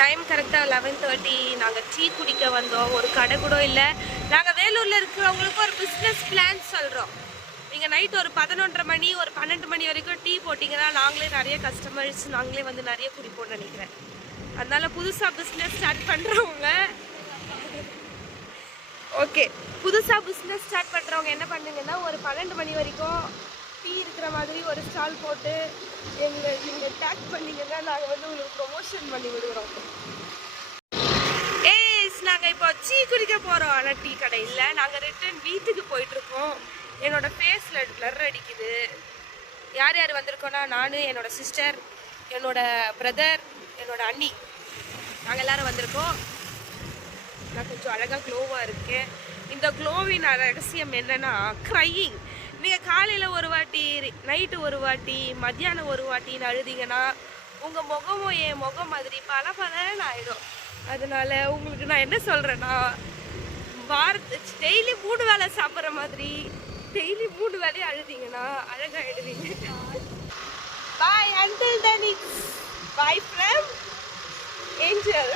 Time கரெக்டாக 11:30. நாங்கள் tea குடிக்க வந்தோம். ஒரு கடை கூட இல்லை. நாங்கள் வேலூரில் இருக்கிறவங்களுக்கு ஒரு பிஸ்னஸ் பிளான் சொல்கிறோம். நீங்கள் நைட் ஒரு 11:30 மணி ஒரு 12 மணி வரைக்கும் டீ போட்டிங்கன்னா நாங்களே நிறைய கஸ்டமர்ஸ் நாங்களே வந்து நிறைய குடிப்போம்னு நினைக்கிறேன். அதனால் புதுசாக பிஸ்னஸ் ஸ்டார்ட் பண்ணுறவங்க ஓகே, புதுசாக பிஸ்னஸ் ஸ்டார்ட் பண்ணுறவங்க என்ன பண்ணுங்கன்னா ஒரு 12 மணி வரைக்கும் டீ இருக்கிற மாதிரி ஒரு ஸ்டால் போட்டு நீங்கள் டேக் பண்ணிங்கன்னா நாங்கள் வந்து உங்களுக்கு ப்ரொமோஷன் பண்ணி விடுகிறோம். நாங்கள் இப்போ டீ குடிக்க போகிறோம். ஆனால் டீ கடை இல்லை. நாங்கள் ரிட்டர்ன் வீட்டுக்கு போயிட்டுருக்கோம். என்னோடய ஃபேஸில் பிளர் அடிக்குது. யார் யார் வந்திருக்கோன்னா நான், என்னோடய சிஸ்டர், என்னோடய பிரதர், என்னோடய அண்ணி, நாங்கள் எல்லோரும் வந்திருக்கோம். நான் கொஞ்சம் அழகாக க்ளோவாக இருக்கேன். இந்த க்ளோவின் ரகசியம் என்னென்னா க்ரையிங். நீங்கள் காலையில் ஒரு வாட்டி, நைட்டு ஒரு வாட்டி, மத்தியானம் ஒரு வாட்டின்னு அழுதிங்கன்னா உங்கள் முகமும் என் முகம் மாதிரி பலன்னு ஆகிடும். அதனால் உங்களுக்கு நான் என்ன சொல்கிறேன்னா, டெய்லி 3 வேளை சாப்பிட்ற மாதிரி டெய்லி 3 வேலையும் அழுதிங்கன்னா அழகாகிடுவீங்க. பாய், until then it's bye from Angel.